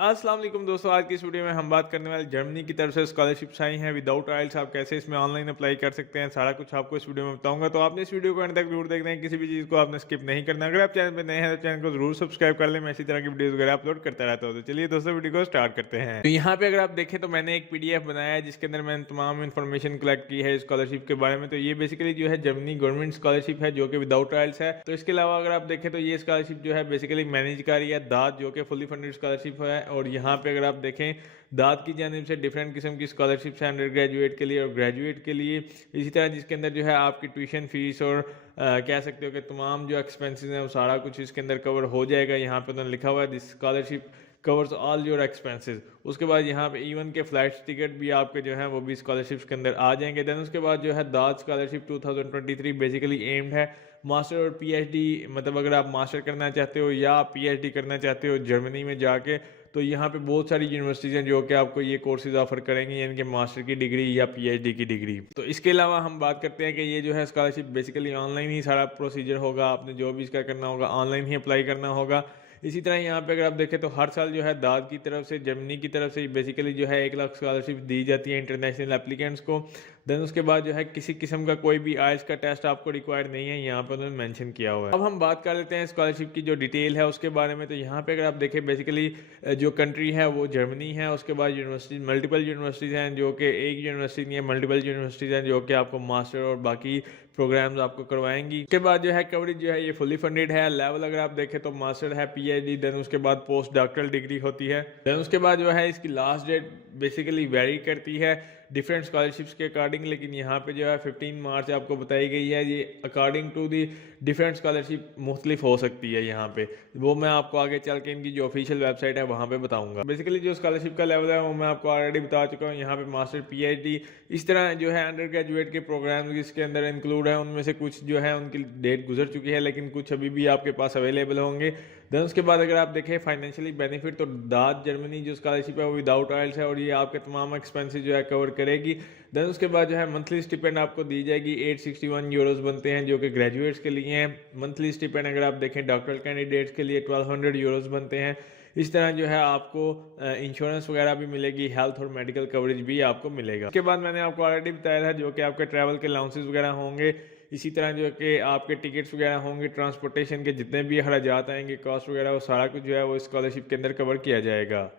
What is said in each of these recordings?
अस्सलाम वालेकुम दोस्तों, आज की इस वीडियो में हम बात करने वाले जर्मनी की तरफ से स्कॉलरशिप्स आई हैं विदाउट आइल्स। आप कैसे इसमें ऑनलाइन अप्लाई कर सकते हैं, सारा कुछ आपको इस वीडियो में बताऊंगा। तो आपने इस वीडियो को अंत तक जरूर देखना है, किसी भी चीज़ को आपने स्किप नहीं करना। अगर आप चैनल पर नए हैं तो चैनल को जरूर सब्सक्राइब कर लें, मैं इसी तरह की वीडियोज़ वगैरह अपलोड करता रहता हूँ। तो चलिए दोस्तों, वीडियो को स्टार्ट करते हैं। तो यहाँ पे अगर आप देखें तो मैंने एक PDF बनाया है जिसके अंदर मैंने तमाम इन्फॉर्मेशन कलेक्ट की है स्कॉलरशिप के बारे में। तो ये बेसिकली जो है जर्मनी गवर्नमेंट स्कॉलरशिप है जो कि विदाउट आइल्स है। तो इसके अलावा अगर आप देखें तो ये स्कॉलरशिप जो है बेसिकली मैनेज कर रही है दाद, जो कि फुली फंडेड स्कॉलरशिप है। और यहाँ पे अगर आप देखें दाद की जानिब से डिफरेंट किस्म की स्कॉलरशिप्स हैं अंडर ग्रेजुएट के लिए और ग्रेजुएट के लिए। इसी तरह जिसके अंदर जो है आपकी ट्यूशन फीस और कह सकते हो कि तमाम जो एक्सपेंसेस हैं वो सारा कुछ इसके अंदर कवर हो जाएगा। यहाँ पे उन्होंने लिखा हुआ है this scholarship covers all your expenses. उसके बाद यहाँ पे इवन के फ्लाइट टिकट भी आपके जो है वो भी स्कॉलरशिप्स के अंदर आ जाएंगे। देन उसके बाद जो है दाद स्कॉलरशिप 2023 बेसिकली एम्ड है मास्टर और PhD, मतलब अगर आप मास्टर करना चाहते हो या PhD करना चाहते हो जर्मनी में जाके, तो यहाँ पे बहुत सारी यूनिवर्सिटीज़ हैं जो कि आपको ये कोर्सेज ऑफर करेंगी, यानी कि मास्टर की डिग्री या PhD की डिग्री। तो इसके अलावा हम बात करते हैं कि ये जो है स्कॉलरशिप बेसिकली ऑनलाइन ही सारा प्रोसीजर होगा, आपने जो भी इसका करना होगा ऑनलाइन ही अप्लाई करना होगा। इसी तरह यहाँ पे अगर आप देखें तो हर साल जो है दाद की तरफ से जर्मनी की तरफ से बेसिकली जो है 1 लाख स्कॉलरशिप दी जाती है इंटरनेशनल एप्लीकेंट्स को। देन उसके बाद जो है किसी किस्म का कोई भी आइल्स का टेस्ट आपको रिक्वायर्ड नहीं है, यहाँ पे उन्होंने मेंशन किया हुआ है। अब हम बात कर लेते हैं स्कॉलरशिप की जो डिटेल है उसके बारे में। तो यहाँ पे अगर आप देखें बेसिकली जो कंट्री है वो जर्मनी है। उसके बाद यूनिवर्सिटी मल्टीपल यूनिवर्सिटीज़ हैं, जो कि एक यूनिवर्सिटी नहीं है, मल्टीपल यूनिवर्सिटीज़ हैं जो कि आपको मास्टर और बाकी प्रोग्राम्स आपको करवाएंगी। उसके बाद जो है कवरेज जो है ये फुली फंडेड है। लेवल अगर आप देखें तो मास्टर है, PhD, देन उसके बाद पोस्ट डॉक्टरल डिग्री होती है। देन उसके बाद जो है इसकी लास्ट डेट बेसिकली वेरी करती है डिफरेंट स्कॉलरशिप्स के अकॉर्डिंग, लेकिन यहाँ पे जो है 15 मार्च आपको बताई गई है। ये according to the different scholarship मुख्तलिफ हो सकती है। यहाँ पे वो मैं आपको आगे चल के इनकी जो ऑफिशियल वेबसाइट है वहाँ पे बताऊंगा। बेसिकली जो स्कॉलरशिप का लेवल है वो मैं आपको ऑलरेडी बता चुका हूँ। यहाँ पे मास्टर, PhD, इस तरह जो है अंडर ग्रेजुएट के प्रोग्राम इसके अंदर इंक्लूड है। उनमें से कुछ जो है उनकी डेट गुजर चुकी है, लेकिन कुछ अभी भी आपके पास अवेलेबल होंगे। देन उसके बाद अगर आप देखें फाइनेंशियली बेनिफिट, तो दाद जर्मनी जो स्कॉलरशिप है वो विदाउट आइल्स है और ये आपके तमाम एक्सपेंसेस जो है कवर करेगी। देन उसके बाद जो है मंथली स्टिपेंड आपको दी जाएगी 861 यूरोज बनते हैं जो कि ग्रेजुएट्स के लिए हैं। मंथली स्टिपेंड अगर आप देखें डॉक्टरल कैंडिडेट्स के लिए 1200 यूरोज बनते हैं। इस तरह जो है आपको इंश्योरेंस वगैरह भी मिलेगी, हेल्थ और मेडिकल कवरेज भी आपको मिलेगा। उसके बाद मैंने आपको ऑलरेडी बताया था जो कि आपके ट्रैवल के अलाउंसेस वगैरह होंगे। इसी तरह जो कि आपके टिकट्स वगैरह होंगे, ट्रांसपोर्टेशन के जितने भी अखराजात आएंगे, कॉस्ट वगैरह, वो सारा कुछ जो है वो स्कॉलरशिप के अंदर कवर किया जाएगा।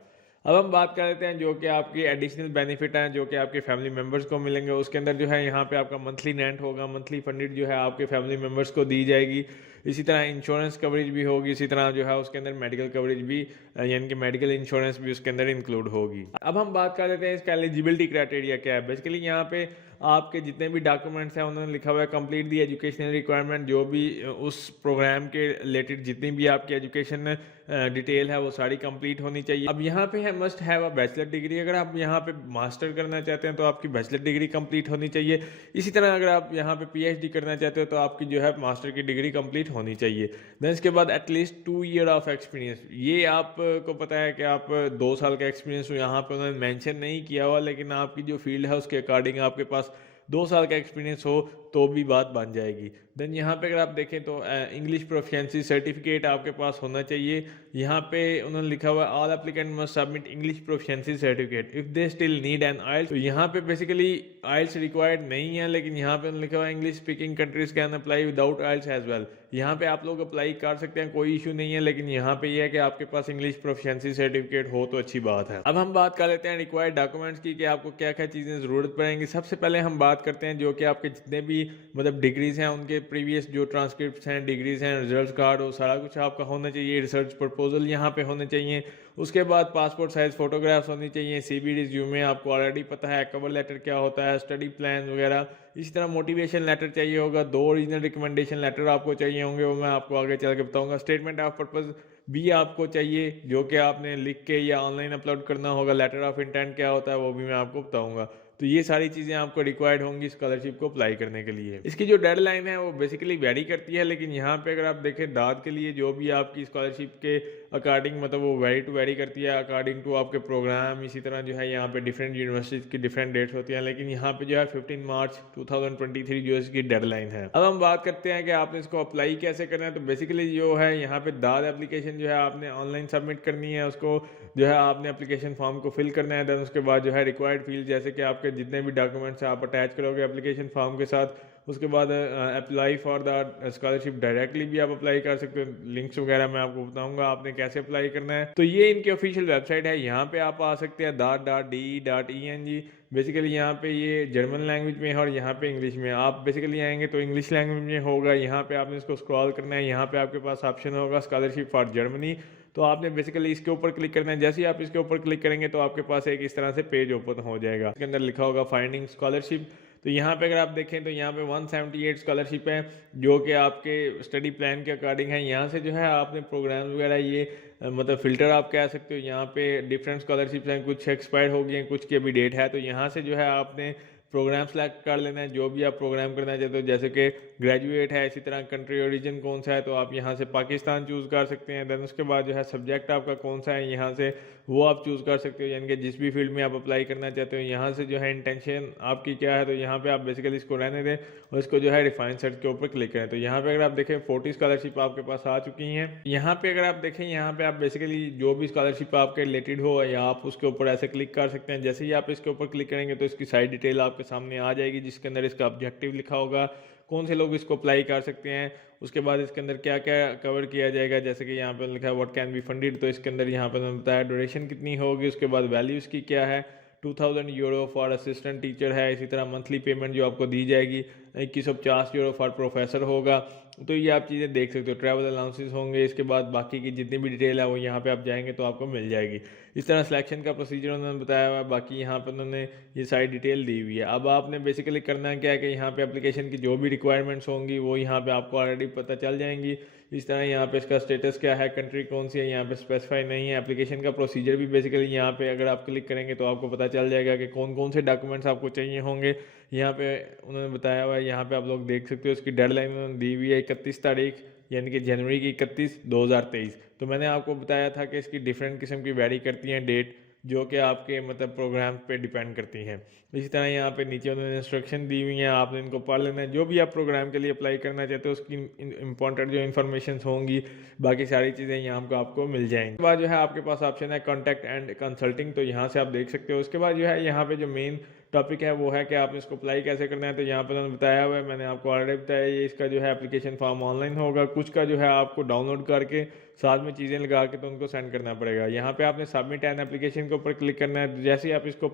अब हम बात कर लेते हैं जो कि आपकी एडिशनल बेनिफिट हैं जो कि आपके फैमिली मेम्बर्स को मिलेंगे। उसके अंदर जो है यहाँ पे आपका मंथली रेंट होगा, मंथली फंडेड जो है आपके फैमिली मेम्बर्स को दी जाएगी। इसी तरह इंश्योरेंस कवरेज भी होगी। इसी तरह जो है उसके अंदर मेडिकल कवरेज भी, यानी कि मेडिकल इंश्योरेंस भी उसके अंदर इंक्लूड होगी। अब हम बात कर लेते हैं इसका एलिजिबिलिटी क्राइटेरिया क्या है। बेसिकली यहाँ पे आपके जितने भी डॉक्यूमेंट्स हैं उन्होंने लिखा हुआ है कंप्लीट दी एजुकेशनल रिक्वायरमेंट, जो भी उस प्रोग्राम के रिलेटेड जितनी भी आपकी एजुकेशन डिटेल है वो सारी कंप्लीट होनी चाहिए। अब यहाँ पे है must have a bachelor degree. अगर आप यहाँ पे मास्टर करना चाहते हैं तो आपकी बैचलर डिग्री कंप्लीट होनी चाहिए। इसी तरह अगर आप यहाँ पे PhD करना चाहते हो तो आपकी जो है मास्टर की डिग्री कंप्लीट होनी चाहिए। देन इसके बाद एटलीस्ट 2 ईयर ऑफ एक्सपीरियंस। ये आपको पता है कि आप 2 साल का एक्सपीरियंस हो, यहाँ पे उन्होंने मेंशन नहीं किया हुआ, लेकिन आपकी जो फील्ड है उसके अकॉर्डिंग आपके पास 2 साल का एक्सपीरियंस हो तो भी बात बन जाएगी। देन यहाँ पे अगर आप देखें तो इंग्लिश प्रोफिशिएंसी सर्टिफिकेट आपके पास होना चाहिए। यहाँ पे उन्होंने लिखा हुआ है all applicant must submit English proficiency certificate if they still need an IELTS. तो यहाँ पे बेसिकली आइल्स रिक्वायर्ड नहीं है, लेकिन यहाँ पे उन्होंने लिखा हुआ है English speaking countries can apply without IELTS as well. यहाँ पे आप लोग अप्लाई कर सकते हैं, कोई इशू नहीं है, लेकिन यहाँ पे यह है कि आपके पास इंग्लिश प्रोफिशिएंसी सर्टिफिकेट हो तो अच्छी बात है। अब हम बात कर लेते हैं रिक्वायर्ड डॉक्यूमेंट्स की कि आपको क्या क्या चीज़ें ज़रूरत पड़ेंगी। सबसे पहले हम बात करते हैं जो कि आपके जितने भी मतलब डिग्रीज हैं उनके प्रीवियस जो ट्रांसक्रिप्ट्स हैं, डिग्रीज हैं, रिजल्ट कार्ड, वो सारा कुछ आपका होना चाहिए। रिसर्च प्रपोजल यहाँ पे होने चाहिए। उसके बाद पासपोर्ट साइज फोटोग्राफ्स होनी चाहिए। CV रिज्यूमे आपको ऑलरेडी पता है, कवर लेटर क्या होता है, स्टडी प्लान वगैरह। इसी तरह मोटिवेशन लेटर चाहिए होगा, 2 ओरिजिनल रिकमेंडेशन लेटर आपको चाहिए होंगे, वो मैं आपको आगे चल के बताऊंगा। स्टेटमेंट ऑफ पर्पस भी आपको चाहिए जो कि आपने लिख के या ऑनलाइन अपलोड करना होगा। लेटर ऑफ इंटेंट क्या होता है वो भी मैं आपको बताऊंगा। तो ये सारी चीज़ें आपको रिक्वायर्ड होंगी स्कॉलरशिप को अप्लाई करने के लिए। इसकी जो डेडलाइन है वो बेसिकली वेरी करती है, लेकिन यहाँ पे अगर आप देखें दाद के लिए जो भी आपकी स्कॉलरशिप के अकॉर्डिंग मतलब वो वेरी टू वेरी करती है अकॉर्डिंग टू आपके प्रोग्राम। इसी तरह जो है यहाँ पे डिफरेंट यूनिवर्सिटीज़ की डिफरेंट डेट्स होती हैं, लेकिन यहाँ पे जो है 15 मार्च 2023 जो इसकी डेडलाइन है। अब हम बात करते हैं कि आपने इसको अप्लाई कैसे करना है। तो बेसिकली जो है यहाँ पे दाद एप्लीकेशन जो है आपने ऑनलाइन सबमिट करनी है, उसको जो है आपने एप्लीकेशन फॉर्म को फिल करना है। देन उसके बाद जो है रिक्वायर्ड फील्ड जैसे कि आपके जितने भी डॉक्यूमेंट्स आप अटैच करोगे एप्लीकेशन फॉर्म के साथ, उसके बाद apply for the scholarship directly भी आप अप्लाई कर सकते हो। लिंक्स वगैरह मैं आपको बताऊंगा आपने कैसे अप्लाई करना है। तो ये इनकी ऑफिशियल वेबसाइट है, यहाँ पे आप आ सकते हैं DAT.DE.ENG। बेसिकली यहाँ पे ये जर्मन लैंग्वेज में है और यहाँ पे इंग्लिश में। आप बेसिकली आएंगे तो इंग्लिश लैंग्वेज में होगा, यहाँ पे आपने इसको स्क्रॉल करना है, यहाँ पे आपके पास ऑप्शन होगा स्कॉलरशिप फॉर जर्मनी। तो आपने बेसिकली इसके ऊपर क्लिक करना है। जैसे ही आप इसके ऊपर क्लिक करेंगे तो आपके पास एक इस तरह से पेज ओपन हो जाएगा, इसके अंदर लिखा होगा फाइंडिंग स्कॉलरशिप। तो यहाँ पे अगर आप देखें तो यहाँ पे 178 स्कॉलरशिप है जो कि आपके स्टडी प्लान के अकॉर्डिंग है। यहाँ से जो है आपने प्रोग्राम वगैरह ये मतलब फ़िल्टर आप कह सकते हो। यहाँ पे डिफरेंट स्कॉलरशिप्स हैं, कुछ एक्सपायर हो गई हैं, कुछ की अभी डेट है। तो यहाँ से जो है आपने प्रोग्राम सेलेक्ट कर लेना है जो भी आप प्रोग्राम करना चाहते हो। जैसे कि ग्रेजुएट है, इसी तरह कंट्री ओरिजिन कौन सा है तो आप यहाँ से पाकिस्तान चूज़ कर सकते हैं। देन उसके बाद जो है सब्जेक्ट आपका कौन सा है यहाँ से वो आप चूज़ कर सकते हो, यानी कि जिस भी फील्ड में आप अप्लाई करना चाहते हो। यहाँ से जो है इंटेंशन आपकी क्या है तो यहाँ पे आप बेसिकली इसको रहने दें और इसको जो है रिफाइन सर्च के ऊपर क्लिक करें। तो यहाँ पे अगर आप देखें 40 स्कॉलरशिप आपके पास आ चुकी हैं। यहाँ पे अगर आप देखें यहाँ पे आप बेसिकली जो भी स्कॉलरशिप आपके रिलेटेड हो या आप उसके ऊपर ऐसे क्लिक कर सकते हैं। जैसे ही आप इसके ऊपर क्लिक करेंगे तो इसकी सारी डिटेल आपके सामने आ जाएगी, जिसके अंदर इसका ऑब्जेक्टिव लिखा होगा, कौन से लोग इसको अप्लाई कर सकते हैं, उसके बाद इसके अंदर क्या क्या कवर किया जाएगा। जैसे कि यहाँ पे लिखा है व्हाट कैन बी फंडेड, तो इसके अंदर यहाँ पे मैंने बताया ड्यूरेशन कितनी होगी, उसके बाद वैल्यू इसकी क्या है, 2000 यूरो फॉर असिस्टेंट टीचर है। इसी तरह मंथली पेमेंट जो आपको दी जाएगी 2150 यूरो फॉर प्रोफेसर होगा। तो ये आप चीज़ें देख सकते हो, ट्रैवल अलाउंसेस होंगे। इसके बाद बाकी की जितनी भी डिटेल है वो यहाँ पे आप जाएंगे तो आपको मिल जाएगी। इस तरह सिलेक्शन का प्रोसीजर उन्होंने बताया हुआ है, बाकी यहाँ पर उन्होंने ये सारी डिटेल दी हुई है। अब आपने बेसिकली करना क्या है कि यहाँ पे एप्लीकेशन की जो भी रिक्वायरमेंट्स होंगी वो यहाँ पे आपको ऑलरेडी पता चल जाएंगी। इस तरह यहाँ पे इसका स्टेटस क्या है, कंट्री कौन सी है यहाँ पे स्पेसिफाई नहीं है। एप्लीकेशन का प्रोसीजर भी बेसिकली यहाँ पे अगर आप क्लिक करेंगे तो आपको पता चल जाएगा कि कौन कौन से डॉक्यूमेंट्स आपको चाहिए होंगे। यहाँ पे उन्होंने बताया हुआ है, यहाँ पे आप लोग देख सकते हो इसकी डेडलाइन उन्होंने दी हुई है 31 तारीख यानी कि जनवरी की 31 2023। तो मैंने आपको बताया था कि इसकी डिफरेंट किस्म की वेरी करती हैं डेट, जो कि आपके मतलब प्रोग्राम पे डिपेंड करती हैं। इसी तरह यहाँ पे नीचे उन्होंने इंस्ट्रक्शन दी हुई हैं, आपने इनको पढ़ लेना है। जो भी आप प्रोग्राम के लिए अप्लाई करना चाहते हो उसकी इंपॉर्टेंट जो इन्फॉर्मेशन होंगी बाकी सारी चीज़ें यहाँ पे आपको मिल जाएंगी। उसके बाद जो है आपके पास ऑप्शन है कॉन्टैक्ट एंड कंसल्टिंग, तो यहाँ से आप देख सकते हो। उसके बाद जो है यहाँ पे जो मेन टॉपिक है वो है कि आप इसको अप्लाई कैसे करना है। तो यहाँ पर उन्होंने बताया हुआ है, मैंने आपको ऑलरेडी बताया, ये इसका जो है एप्लीकेशन फॉर्म ऑनलाइन होगा, कुछ का जो है आपको डाउनलोड करके साथ में चीज़ें लगा के तो उनको सेंड करना पड़ेगा। यहाँ पे आपने सबमिट एन एप्लीकेशन के ऊपर क्लिक करना है। जैसे ही आप इसको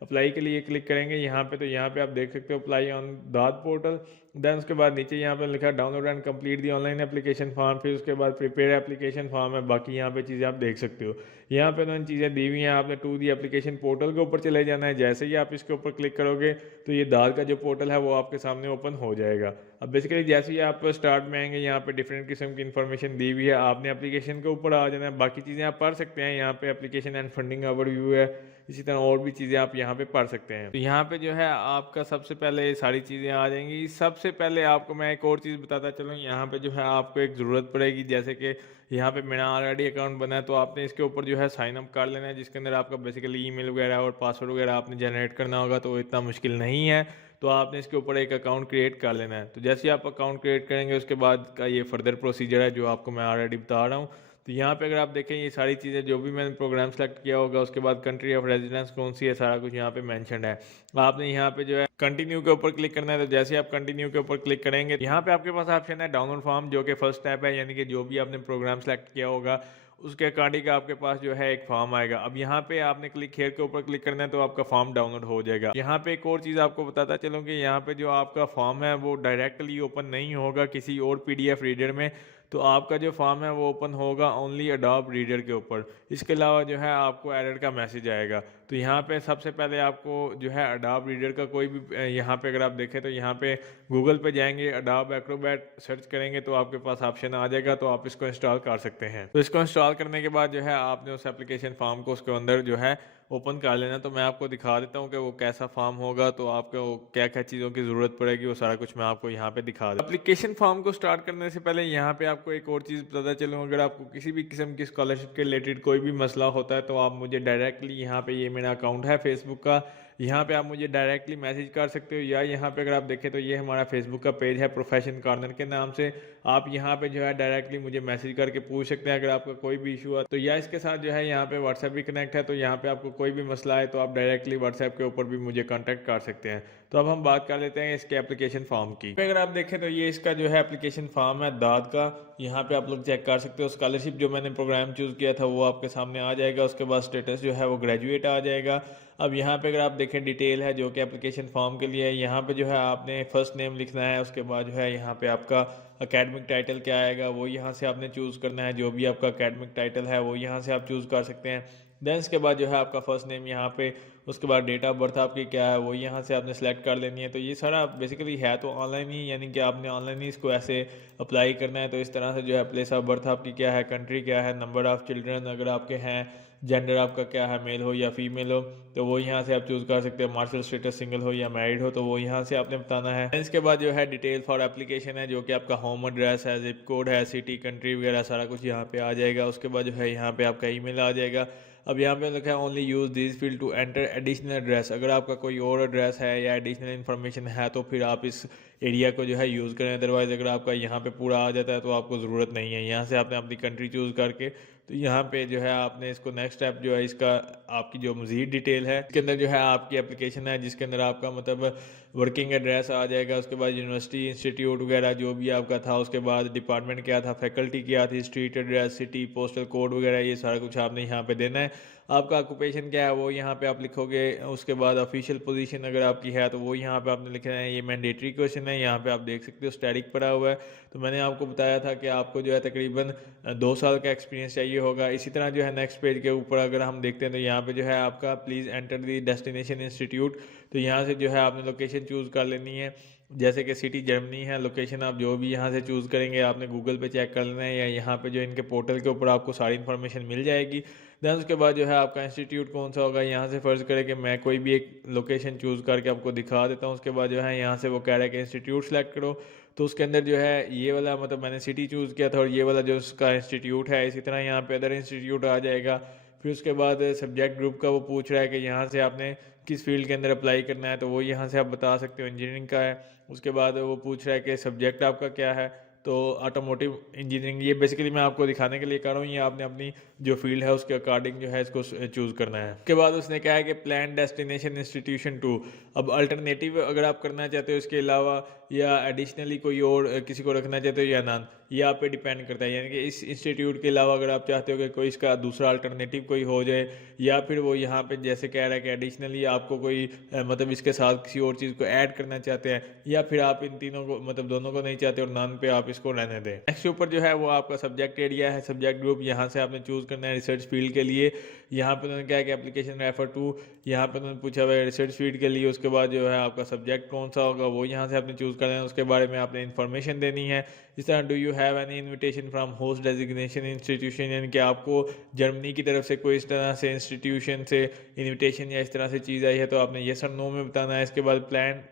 अप्लाई के लिए क्लिक करेंगे यहाँ पे, तो यहाँ पे आप देख सकते हो अप्लाई ऑन दाद पोर्टल। देन उसके बाद नीचे यहाँ पे लिखा है download and complete the online application form, फिर उसके बाद प्रिपेयर एप्लीकेशन फॉर्म है। बाकी यहाँ पे चीज़ें आप देख सकते हो। यहाँ पे उन्होंने चीज़ें दी हुई हैं, आपने टू दी एप्लीकेशन पोर्टल के ऊपर चले जाना है। जैसे ही आप इसके ऊपर क्लिक करोगे तो ये दाद का जो पोर्टल है वो आपके सामने ओपन हो जाएगा। अब बेसिकली जैसे ही आप स्टार्ट में आएंगे यहाँ पे डिफरेंट किस्म की इन्फॉर्मेशन दी हुई है, आपने एप्लीकेशन के ऊपर आ जाना है। बाकी चीज़ें आप पढ़ सकते हैं, यहाँ पे एप्लीकेशन एंड फंडिंग ओवरव्यू है, इसी तरह और भी चीज़ें आप यहाँ पे पढ़ सकते हैं। तो यहाँ पे जो है आपका सबसे पहले ये सारी चीज़ें आ जाएंगी। सबसे पहले आपको मैं एक और चीज़ बताता चलूँ, यहाँ पे जो है आपको एक ज़रूरत पड़ेगी, जैसे कि यहाँ पे मेरा ऑलरेडी अकाउंट बना है तो आपने इसके ऊपर जो है साइन अप कर लेना है, जिसके अंदर आपका बेसिकली ईमेल वगैरह और पासवर्ड वगैरह आपने जनरेट करना होगा। तो इतना मुश्किल नहीं है, तो आपने इसके ऊपर एक अकाउंट क्रिएट कर लेना है। तो जैसे ही आप अकाउंट क्रिएट करेंगे उसके बाद का ये फर्दर प्रोसीजर है जो आपको मैं ऑलरेडी बता रहा हूँ। तो यहाँ पे अगर आप देखें ये सारी चीज़ें जो भी मैंने प्रोग्राम सेलेक्ट किया होगा, उसके बाद कंट्री ऑफ रेजिडेंस कौन सी है, सारा कुछ यहाँ पे मेंशन्ड है। आपने यहाँ पे जो है कंटिन्यू के ऊपर क्लिक करना है। तो जैसे आप कंटिन्यू के ऊपर क्लिक करेंगे यहाँ पे आपके पास ऑप्शन है डाउनलोड फॉर्म, जो कि फर्स्ट स्टेप है, यानी कि जो भी आपने प्रोग्राम सेलेक्ट किया होगा उसके अकॉर्डिंग का आपके पास जो है एक फॉर्म आएगा। अब यहाँ पे आपने क्लिक हेयर के ऊपर क्लिक करना है तो आपका फॉर्म डाउनलोड हो जाएगा। यहाँ पे एक और चीज़ आपको बताता चलूँ कि यहाँ पे जो आपका फॉर्म है वो डायरेक्टली ओपन नहीं होगा किसी और PDF रीडर में, तो आपका जो फॉर्म है वो ओपन होगा ओनली अडोब रीडर के ऊपर। इसके अलावा जो है आपको एरर का मैसेज आएगा। तो यहाँ पे सबसे पहले आपको जो है अडोब रीडर का कोई भी यहाँ पे अगर आप देखें तो यहाँ पे गूगल पे जाएंगे, अडोब एक्रोबैट सर्च करेंगे तो आपके पास ऑप्शन आ जाएगा, तो आप इसको इंस्टॉल कर सकते हैं। तो इसको इंस्टॉल करने के बाद जो है आपने उस एप्लीकेशन फॉर्म को उसके अंदर जो है ओपन कर लेना। तो मैं आपको दिखा देता हूँ कि वो कैसा फॉर्म होगा, तो आपको क्या क्या चीज़ों की ज़रूरत पड़ेगी वो सारा कुछ मैं आपको यहाँ पे दिखा दूँ। एप्लीकेशन फॉर्म को स्टार्ट करने से पहले यहाँ पे आपको एक और चीज़ पता चलूँ, अगर आपको किसी भी किस्म की स्कॉलरशिप के रिलेटेड कोई भी मसला होता है तो आप मुझे डायरेक्टली यहाँ पे, ये मेरा अकाउंट है फेसबुक का, यहाँ पे आप मुझे डायरेक्टली मैसेज कर सकते हो, या यहाँ पे अगर आप देखें तो ये हमारा फेसबुक का पेज है प्रोफेशन कॉर्नर के नाम से। आप यहाँ पे जो है डायरेक्टली मुझे मैसेज करके पूछ सकते हैं अगर आपका कोई भी इशू है तो, या इसके साथ जो है यहाँ पे व्हाट्सएप भी कनेक्ट है, तो यहाँ पे आपको कोई भी मसला है तो आप डायरेक्टली व्हाट्सएप के ऊपर भी मुझे कॉन्टैक्ट कर सकते हैं। तो अब हम बात कर लेते हैं इसके एप्लीकेशन फॉर्म की। अगर आप देखें तो ये इसका जो है एप्लीकेशन फॉर्म है दाद का, यहाँ पे आप लोग चेक कर सकते हो। स्कॉलरशिप जो मैंने प्रोग्राम चूज़ किया था वो आपके सामने आ जाएगा, उसके बाद स्टेटस जो है वो ग्रेजुएट आ जाएगा। अब यहाँ पे अगर आप देखें डिटेल है जो कि एप्लीकेशन फॉर्म के लिए है, यहाँ पे जो है आपने फर्स्ट नेम लिखना है, उसके बाद जो है यहाँ पे आपका एकेडमिक टाइटल क्या आएगा वो यहाँ से आपने चूज़ करना है, जो भी आपका एकेडमिक टाइटल है वो यहाँ से आप चूज़ कर सकते हैं। देन इसके बाद जो है आपका फर्स्ट नेम यहाँ पे, उसके बाद डेट ऑफ बर्थ आपकी क्या है वो यहाँ से आपने सेलेक्ट कर लेनी है। तो ये सारा बेसिकली है तो ऑनलाइन ही, यानी कि आपने ऑनलाइन ही इसको ऐसे अप्लाई करना है। तो इस तरह से जो है प्लेस ऑफ बर्थ आपकी क्या है, कंट्री क्या है, नंबर ऑफ़ चिल्ड्रन अगर आपके हैं, जेंडर आपका क्या है, मेल हो या फीमेल हो तो वो यहाँ से आप चूज़ कर सकते हैं। मार्शल स्टेटस सिंगल हो या मैरिड हो तो वो यहाँ से आपने बताना है। इसके बाद जो है डिटेल फॉर एप्लीकेशन है, जो कि आपका होम एड्रेस है, जिप कोड है, सिटी, कंट्री वगैरह सारा कुछ यहाँ पे आ जाएगा। उसके बाद जो है यहाँ पे आपका ईमेल आ जाएगा। अब यहाँ पे लिखा है only use this field to enter additional address, अगर आपका कोई और एड्रेस है या एडिशनल इन्फॉर्मेशन है तो फिर आप इस एरिया को जो है यूज़ करें। अदरवाइज़ अगर आपका यहाँ पे पूरा आ जाता है तो आपको ज़रूरत नहीं है। यहाँ से आपने अपनी कंट्री चूज़ करके तो यहाँ पे जो है आपने इसको नेक्स्ट स्टेप जो है इसका आपकी जो मज़ीद डिटेल है इसके अंदर जो है आपकी एप्लीकेशन है, जिसके अंदर आपका मतलब वर्किंग एड्रेस आ जाएगा, उसके बाद यूनिवर्सिटी, इंस्टीट्यूट वगैरह जो भी आपका था, उसके बाद डिपार्टमेंट क्या था, फैकल्टी क्या थी, street address, city, postal code वगैरह, ये सारा कुछ आपने यहाँ पे देना है। आपका ऑक्यूपेशन क्या है वो यहाँ पे आप लिखोगे। उसके बाद ऑफिशियल पोजीशन अगर आपकी है तो वो यहाँ पे आपने लिखना है। ये मैंडेटरी क्वेश्चन है, यहाँ पे आप देख सकते हो स्टैटिक पड़ा हुआ है। तो मैंने आपको बताया था कि आपको जो है तकरीबन 2 साल का एक्सपीरियंस चाहिए होगा। इसी तरह जो है नेक्स्ट पेज के ऊपर अगर हम देखते हैं तो यहाँ पे जो है आपका please enter the destination institute, तो यहाँ से जो है आपने लोकेशन चूज़ कर लेनी है। जैसे कि सिटी जर्मनी है, लोकेशन आप जो भी यहाँ से चूज़ करेंगे आपने गूगल पे चेक कर लेना है, या यहाँ पे जो इनके पोर्टल के ऊपर आपको सारी इन्फॉर्मेशन मिल जाएगी। दैन उसके बाद जो है आपका इंस्टीट्यूट कौन सा होगा, यहाँ से फ़र्ज़ करें कि मैं कोई भी एक लोकेशन चूज़ करके आपको दिखा देता हूँ। उसके बाद जो है यहाँ से वो कह रहा है कि इंस्टीट्यूट सेलेक्ट करो, तो उसके अंदर जो है ये वाला मतलब मैंने सिटी चूज़ किया था और ये वाला जो उसका इंस्टीट्यूट है। इसी तरह यहाँ पे अदर इंस्टीट्यूट आ जाएगा। फिर उसके बाद सब्जेक्ट ग्रुप का वो पूछ रहा है कि यहाँ से आपने किस फील्ड के अंदर अप्लाई करना है, तो वो यहाँ से आप बता सकते हो इंजीनियरिंग का है। उसके बाद वो पूछ रहा है कि सब्जेक्ट आपका क्या है, तो ऑटोमोटिव इंजीनियरिंग। ये बेसिकली मैं आपको दिखाने के लिए कर रहा हूँ, ये आपने अपनी जो फील्ड है उसके अकॉर्डिंग जो है इसको चूज़ करना है। उसके बाद उसने कहा है कि प्लान डेस्टिनेशन इंस्टीट्यूशन टू, अब अल्टरनेटिव अगर आप करना चाहते हो इसके अलावा या एडिशनली कोई और किसी को रखना चाहते हो या ना, ये आप पे डिपेंड करता है। यानी कि इस इंस्टीट्यूट के अलावा अगर आप चाहते हो कि कोई इसका दूसरा अल्टरनेटिव कोई हो जाए, या फिर वो यहाँ पे जैसे कह रहा है कि एडिशनली आपको कोई मतलब इसके साथ किसी और चीज़ को ऐड करना चाहते हैं, या फिर आप इन तीनों को मतलब दोनों को नहीं चाहते और नॉन पे आप इसको रहने दें। नेक्स्ट ऊपर जो है वो आपका सब्जेक्ट एरिया है, सब्जेक्ट ग्रुप, यहाँ से आपने चूज़ करना है रिसर्च फील्ड के लिए। यहाँ पे उन्होंने क्या कि एप्लीकेशन रेफर टू, यहाँ पे उन्होंने पूछा हुआ है रिसर्च फील्ड के लिए। उसके बाद जो है आपका सब्जेक्ट कौन सा होगा वो यहाँ से आपने चूज़ करना है, उसके बारे में आपने इन्फॉर्मेशन देनी है। इस तरह do you have any invitation from host designation institution, यानी कि आपको जर्मनी की तरफ से कोई इस तरह से इंस्टीट्यूशन से इन्विटेशन या इस तरह से चीज़ आई है, तो आपने येस और नो में बताना है। इसके बाद प्लान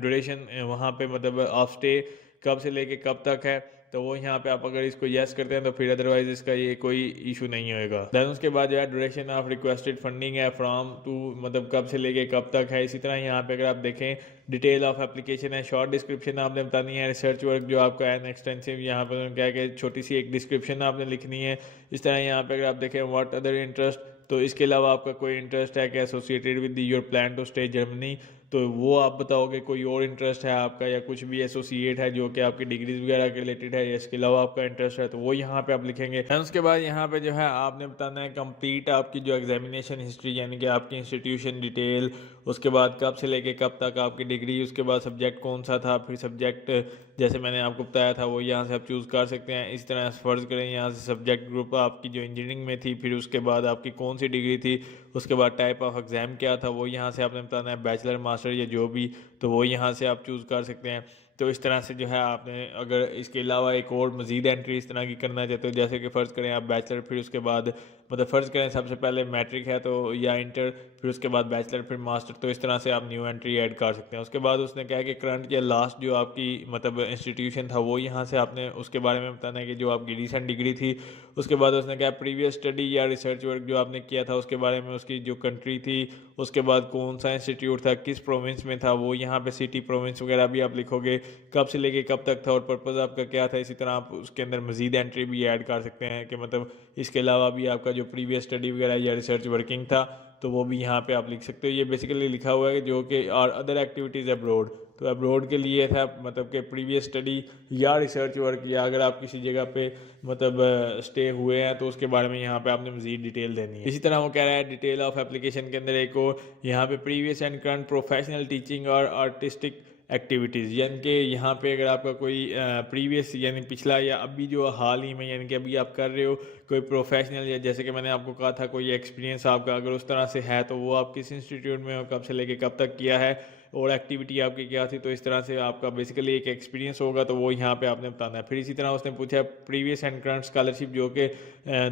ड्यूरेशन वहाँ पे मतलब ऑफ स्टे कब से लेके कब तक है, तो वो यहाँ पे आप अगर इसको येस करते हैं तो फिर अदरवाइज इसका ये कोई इशू नहीं होएगा। देन उसके बाद जो है ड्यूरेशन ऑफ रिक्वेस्टेड फंडिंग है फ्रॉम टू, मतलब कब से लेके कब तक है। इसी तरह यहाँ पे अगर आप देखें डिटेल ऑफ एप्लीकेशन है, शॉर्ट डिस्क्रिप्शन आपने बतानी है, रिसर्च वर्क जो आपका है एक्सटेंसिव, यहाँ पर क्या है कि छोटी सी एक डिस्क्रिप्शन आपने लिखनी है। इस तरह यहाँ पे अगर आप देखें व्हाट अदर इंटरेस्ट, तो इसके अलावा आपका कोई इंटरेस्ट है कि associated with your plan to stay Germany, तो वो आप बताओगे। कोई और इंटरेस्ट है आपका या कुछ भी एसोसिएट है जो कि आपकी डिग्रीज वगैरह के रिलेटेड है, या इसके अलावा आपका इंटरेस्ट है, तो वो यहाँ पे आप लिखेंगे। एंड उसके बाद यहाँ पे जो है आपने बताना है कंप्लीट आपकी जो एग्जामिनेशन हिस्ट्री, यानी कि आपकी इंस्टीट्यूशन डिटेल, उसके बाद कब से लेके कब तक आपकी डिग्री, उसके बाद सब्जेक्ट कौन सा था, फिर सब्जेक्ट जैसे मैंने आपको बताया था वो यहाँ से आप चूज़ कर सकते हैं। इस तरह फ़र्ज़ करें यहाँ से सब्जेक्ट ग्रुप आपकी जो इंजीनियरिंग में थी, फिर उसके बाद आपकी कौन सी डिग्री थी, उसके बाद टाइप ऑफ एग्ज़ाम क्या था, वो यहाँ से आपने बताना है, बैचलर मास्टर या जो भी, तो वो यहाँ से आप चूज़ कर सकते हैं। तो इस तरह से जो है आपने अगर इसके अलावा एक और मज़ीद एंट्री इस तरह की करना चाहते हो, जैसे कि फ़र्ज़ करें आप बैचलर, फिर उसके बाद मतलब फ़र्ज़ करें सबसे पहले मैट्रिक है तो या इंटर, फिर उसके बाद बैचलर, फिर मास्टर, तो इस तरह से आप न्यू एंट्री ऐड कर सकते हैं। उसके बाद उसने कहा कि करंट या लास्ट जो आपकी मतलब इंस्टीट्यूशन था वो यहाँ से आपने उसके बारे में बताना है कि जो आपकी रिसेंट डिग्री थी। उसके बाद उसने कहा प्रीवियस स्टडी या रिसर्च वर्क जो आपने किया था उसके बारे में, उसकी जो कंट्री थी, उसके बाद कौन सा इंस्टीट्यूट था, किस प्रोविंस में था, वो यहाँ पे सिटी प्रोविंस वगैरह भी आप लिखोगे, कब से लेके कब तक था और पर्पज़ आपका क्या था। इसी तरह आप उसके अंदर मजीद एंट्री भी ऐड कर सकते हैं कि मतलब इसके अलावा भी आपका जो प्रीवियस स्टडी वगैरह या रिसर्च वर्किंग था तो वो भी यहाँ पे आप लिख सकते हो। ये बेसिकली लिखा हुआ है कि जो कि और अदर एक्टिविटीज़ अब्रोड, तो अब्रोड के लिए था मतलब कि प्रीवियस स्टडी या रिसर्च वर्क, या अगर आप किसी जगह पे मतलब स्टे हुए हैं तो उसके बारे में यहाँ पे आपने मजीद डिटेल देनी है। इसी तरह वो कह रहा है डिटेल ऑफ एप्लीकेशन के अंदर एक और यहाँ पे previous and current professional teaching और आर्टिस्टिक एक्टिविटीज़, यानी कि यहाँ पे अगर आपका कोई प्रीवियस यानी पिछला या अभी जो हाल ही में यानी कि अभी आप कर रहे हो कोई प्रोफेशनल, या जैसे कि मैंने आपको कहा था कोई एक्सपीरियंस आपका अगर उस तरह से है तो वो आप किस इंस्टीट्यूट में हो, कब से लेके कब तक किया है और एक्टिविटी आपकी क्या थी, तो इस तरह से आपका बेसिकली एक एक्सपीरियंस होगा तो वो यहाँ पे आपने बताना है। फिर इसी तरह उसने पूछा प्रीवियस एंड करंट स्कॉलरशिप जो कि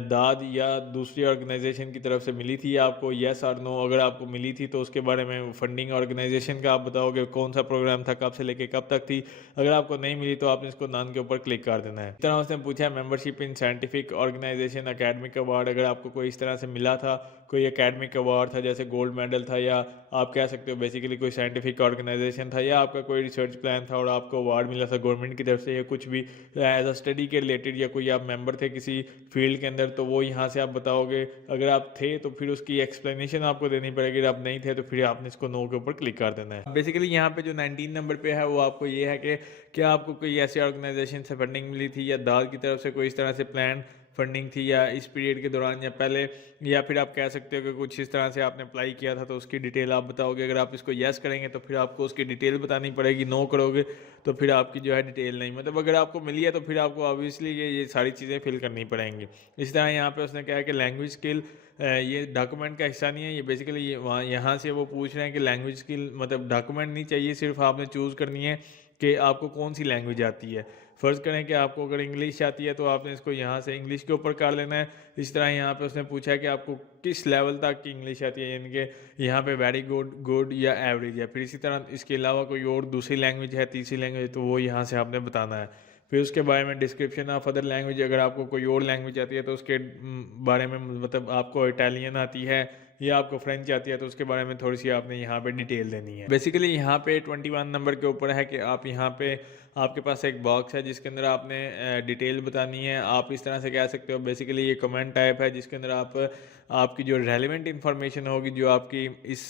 दाद या दूसरी ऑर्गेनाइजेशन की तरफ से मिली थी आपको, येस और नो, अगर आपको मिली थी तो उसके बारे में फंडिंग ऑर्गेनाइजेशन का आप बताओगे कौन सा प्रोग्राम था, कब से लेके कब तक थी। अगर आपको नहीं मिली तो आपने इसको नॉन के ऊपर क्लिक कर देना है। इस तरह उसने पूछा membership in scientific organisation academic award, अगर आपको कोई इस तरह से मिला था, कोई एकेडमिक अवार्ड था जैसे गोल्ड मेडल था, या आप कह सकते हो बेसिकली कोई साइंटिफिक ऑर्गेनाइजेशन था, या आपका कोई रिसर्च प्लान था और आपको अवार्ड मिला था गवर्नमेंट की तरफ से, या कुछ भी एज अ स्टडी के रिलेटेड, या कोई आप मेंबर थे किसी फील्ड के अंदर, तो वो यहाँ से आप बताओगे। अगर आप थे तो फिर उसकी एक्सप्लेनेशन आपको देनी पड़ेगी, अगर आप नहीं थे तो फिर आपने इसको नो के ऊपर क्लिक कर देना है। बेसिकली यहाँ पे जो 19 नंबर पे है वो आपको ये है कि क्या आपको कोई ऐसी ऑर्गेनाइजेशन से फंडिंग मिली थी, या दाद की तरफ से कोई इस तरह से प्लान फंडिंग थी, या इस पीरियड के दौरान या पहले, या फिर आप कह सकते हो कि कुछ इस तरह से आपने अप्लाई किया था तो उसकी डिटेल आप बताओगे। अगर आप इसको येस करेंगे तो फिर आपको उसकी डिटेल बतानी पड़ेगी, नो करोगे तो फिर आपकी जो है डिटेल नहीं, मतलब अगर आपको मिली है तो फिर आपको ऑब्वियसली ये सारी चीज़ें फिल करनी पड़ेंगी। इस तरह यहाँ पे उसने कहा कि लैंग्वेज स्किल ये डॉक्यूमेंट का हिस्सा नहीं है, ये बेसिकली ये वहाँ यहाँ से वो पूछ रहे हैं कि लैंग्वेज स्किल मतलब डॉक्यूमेंट नहीं चाहिए, सिर्फ आपने चूज़ करनी है कि आपको कौन सी लैंग्वेज आती है। फ़र्ज़ करें कि आपको अगर इंग्लिश आती है तो आपने इसको यहाँ से इंग्लिश के ऊपर कर लेना है। इस तरह यहाँ पे उसने पूछा है कि आपको किस लेवल तक की इंग्लिश आती है, यानी कि यहाँ पे वेरी गुड, गुड या एवरेज है। फिर इसी तरह इसके अलावा कोई और दूसरी लैंग्वेज है, तीसरी लैंग्वेज, तो वो यहाँ से आपने बताना है। फिर उसके बारे में डिस्क्रिप्शन ऑफ अदर लैंग्वेज, अगर आपको कोई और लैंग्वेज आती है तो उसके बारे में मतलब आपको इटालियन आती है या आपको फ्रेंच आती है तो उसके बारे में थोड़ी सी आपने यहाँ पे डिटेल देनी है। बेसिकली यहाँ पे 21 नंबर के ऊपर है कि आप यहाँ पे आपके पास एक बॉक्स है जिसके अंदर आपने डिटेल बतानी है। आप इस तरह से कह सकते हो बेसिकली ये कमेंट टाइप है जिसके अंदर आप आपकी जो रेलिवेंट इन्फॉर्मेशन होगी जो आपकी इस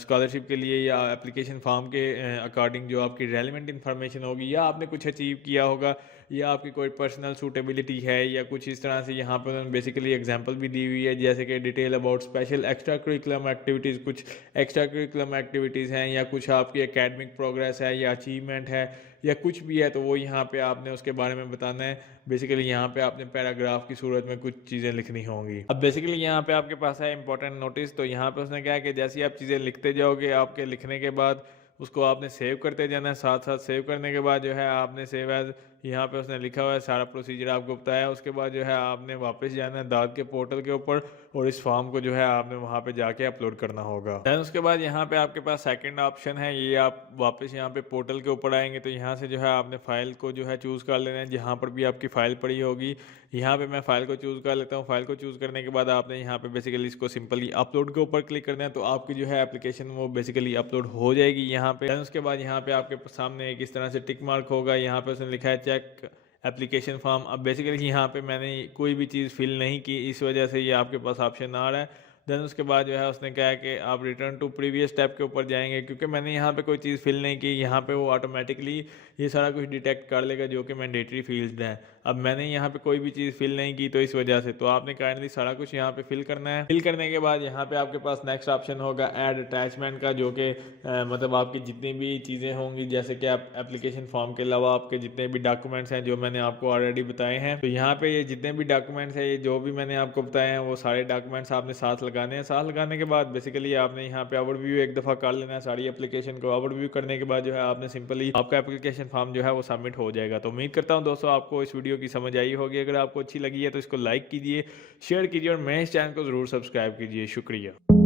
स्कॉलरशिप के लिए या एप्लीकेशन फॉर्म के अकॉर्डिंग जो आपकी रेलिवेंट इन्फॉर्मेशन होगी, या आपने कुछ अचीव किया होगा, या आपकी कोई पर्सनल सूटेबिलिटी है, या कुछ इस तरह से यहाँ पर उन्होंने बेसिकली एग्जांपल भी दी हुई है जैसे कि detail about special extra curriculum activities, कुछ एक्स्ट्रा करिकुलम एक्टिविटीज़ हैं, या कुछ आपकी एकेडमिक प्रोग्रेस है या अचीवमेंट है या कुछ भी है, तो वो यहाँ पे आपने उसके बारे में बताना है। बेसिकली यहाँ पे आपने पैराग्राफ की सूरत में कुछ चीज़ें लिखनी होंगी। अब बेसिकली यहाँ पे आपके पास है इंपॉर्टेंट नोटिस, तो यहाँ पे उसने क्या है कि जैसे आप चीज़ें लिखते जाओगे आपके लिखने के बाद उसको आपने सेव करते जाना है। साथ साथ सेव करने के बाद जो है आपने सेव एज यहाँ पे उसने लिखा हुआ है सारा प्रोसीजर आपको बताया। उसके बाद जो है आपने वापस जाना है दाद के पोर्टल के ऊपर और इस फॉर्म को जो है आपने वहाँ पे जाके अपलोड करना होगा। दैन उसके बाद यहाँ पे आपके पास सेकंड ऑप्शन है, ये आप वापस यहाँ पे पोर्टल के ऊपर आएंगे तो यहाँ से जो है आपने फाइल को जो है चूज़ कर लेना है जहाँ पर भी आपकी फ़ाइल पड़ी होगी। यहाँ पे मैं फ़ाइल को चूज़ कर लेता हूँ। फाइल को चूज़ करने के बाद आपने यहाँ पे बेसिकली इसको सिंपली अपलोड के ऊपर क्लिक करना है तो आपकी जो है एप्लीकेशन वो बेसिकली अपलोड हो जाएगी यहाँ पे। उसके बाद यहाँ पे आपके सामने एक इस तरह से टिक मार्क होगा, यहाँ पे उसने लिखा है चेक एप्लीकेशन फॉर्म। अब बेसिकली यहाँ पे मैंने कोई भी चीज़ फिल नहीं की, इस वजह से ये आपके पास ऑप्शन आ रहा है। देन उसके बाद जो है उसने कहा कि आप रिटर्न टू प्रीवियस स्टेप के ऊपर जाएंगे, क्योंकि मैंने यहाँ पे कोई चीज़ फिल नहीं की। यहाँ पे वो ऑटोमेटिकली ये सारा कुछ डिटेक्ट कर लेगा जो कि मैंडेटरी फील्ड है। अब मैंने यहाँ पे कोई भी चीज़ फिल नहीं की तो इस वजह से तो आपने काइंडली सारा कुछ यहाँ पे फिल करना है। फिल करने के बाद यहाँ पे आपके पास नेक्स्ट ऑप्शन होगा ऐड अटैचमेंट का, जो कि मतलब आपकी जितनी भी चीज़ें होंगी जैसे कि आप एप्लीकेशन फॉर्म के अलावा आपके जितने भी डॉक्यूमेंट्स हैं जो मैंने आपको ऑलरेडी बताए हैं, तो यहाँ पे ये जितने भी डॉक्यूमेंट्स हैं ये जो भी मैंने आपको बताए हैं वो सारे डॉक्यूमेंट्स आपने साथ लगाने हैं। साथ लगाने के बाद बेसिकली आपने यहाँ पे ओवरव्यू एक दफ़ा कर लेना है सारी एप्लीकेशन को। ओवरव्यू करने के बाद जो है आपने सिंपली आपका एप्लीकेशन फॉर्म जो है वो सबमिट हो जाएगा। तो उम्मीद करता हूँ दोस्तों आपको इस वीडियो वीडियो की समझ आई होगी। अगर आपको अच्छी लगी है तो इसको लाइक कीजिए, शेयर कीजिए और मेरे इस चैनल को ज़रूर सब्सक्राइब कीजिए। शुक्रिया।